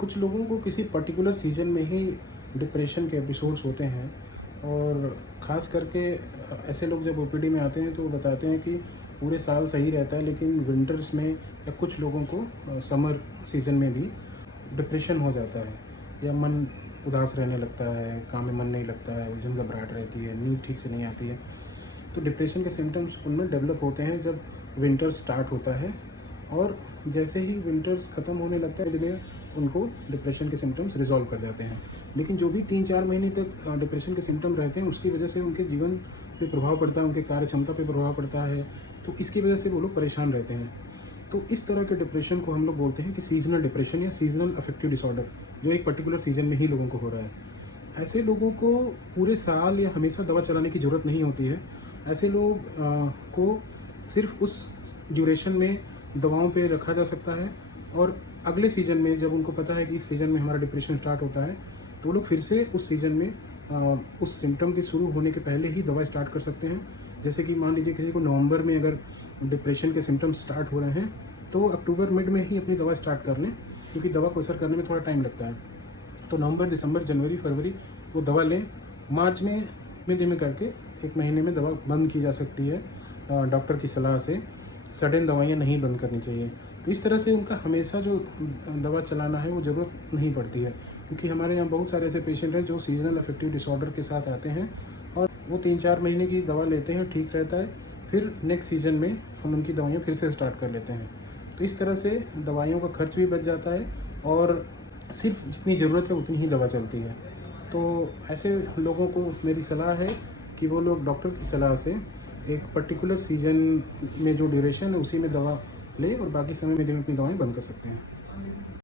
कुछ लोगों को किसी पर्टिकुलर सीज़न में ही डिप्रेशन के एपिसोड्स होते हैं और ख़ास करके ऐसे लोग जब ओपीडी में आते हैं तो वो बताते हैं कि पूरे साल सही रहता है, लेकिन विंटर्स में या कुछ लोगों को समर सीज़न में भी डिप्रेशन हो जाता है या मन उदास रहने लगता है, काम में मन नहीं लगता है, उलझन घबराहट रहती है, नींद ठीक से नहीं आती है। तो डिप्रेशन के सिम्टम्स उनमें डेवलप होते हैं जब विंटर स्टार्ट होता है, और जैसे ही विंटर्स ख़त्म होने लगता है धीरे उनको डिप्रेशन के सिम्टम्स रिजॉल्व कर जाते हैं। लेकिन जो भी 3-4 महीने तक डिप्रेशन के सिम्टम रहते हैं उसकी वजह से उनके जीवन पे प्रभाव पड़ता है, उनके कार्य क्षमता पे प्रभाव पड़ता है, तो इसकी वजह से वो लोग परेशान रहते हैं। तो इस तरह के डिप्रेशन को हम लोग बोलते हैं कि सीजनल डिप्रेशन या सीजनल अफेक्टिव डिसऑर्डर, जो एक पर्टिकुलर सीजन में ही लोगों को हो रहा है। ऐसे लोगों को पूरे साल या हमेशा दवा चलाने की ज़रूरत नहीं होती है। ऐसे लोग को सिर्फ उस ड्यूरेशन में दवाओं पे रखा जा सकता है, और अगले सीज़न में जब उनको पता है कि इस सीज़न में हमारा डिप्रेशन स्टार्ट होता है तो वो लोग फिर से उस सीज़न में उस सिम्टम के शुरू होने के पहले ही दवा स्टार्ट कर सकते हैं। जैसे कि मान लीजिए किसी को नवंबर में अगर डिप्रेशन के सिम्टम्स स्टार्ट हो रहे हैं तो वो अक्टूबर मिड में ही अपनी दवा स्टार्ट कर लें, क्योंकि दवा को असर करने में थोड़ा टाइम लगता है। तो नवंबर, दिसंबर, जनवरी, फरवरी वो दवा लें। मार्च में धीमे करके 1 महीने में दवा बंद की जा सकती है डॉक्टर की सलाह से। सडन दवाइयाँ नहीं बंद करनी चाहिए। तो इस तरह से उनका हमेशा जो दवा चलाना है वो ज़रूरत नहीं पड़ती है, क्योंकि हमारे यहाँ बहुत सारे ऐसे पेशेंट हैं जो सीजनल अफेक्टिव डिसऑर्डर के साथ आते हैं और वो 3-4 महीने की दवा लेते हैं, ठीक रहता है, फिर नेक्स्ट सीज़न में हम उनकी दवाइयाँ फिर से स्टार्ट कर लेते हैं। तो इस तरह से दवाइयों का खर्च भी बच जाता है और सिर्फ जितनी ज़रूरत है उतनी ही दवा चलती है। तो ऐसे लोगों को मेरी सलाह है कि वो लोग डॉक्टर की सलाह से एक पर्टिकुलर सीज़न में जो ड्यूरेशन है उसी में दवा लें, और बाकी समय में दिन अपनी दवाएँ बंद कर सकते हैं।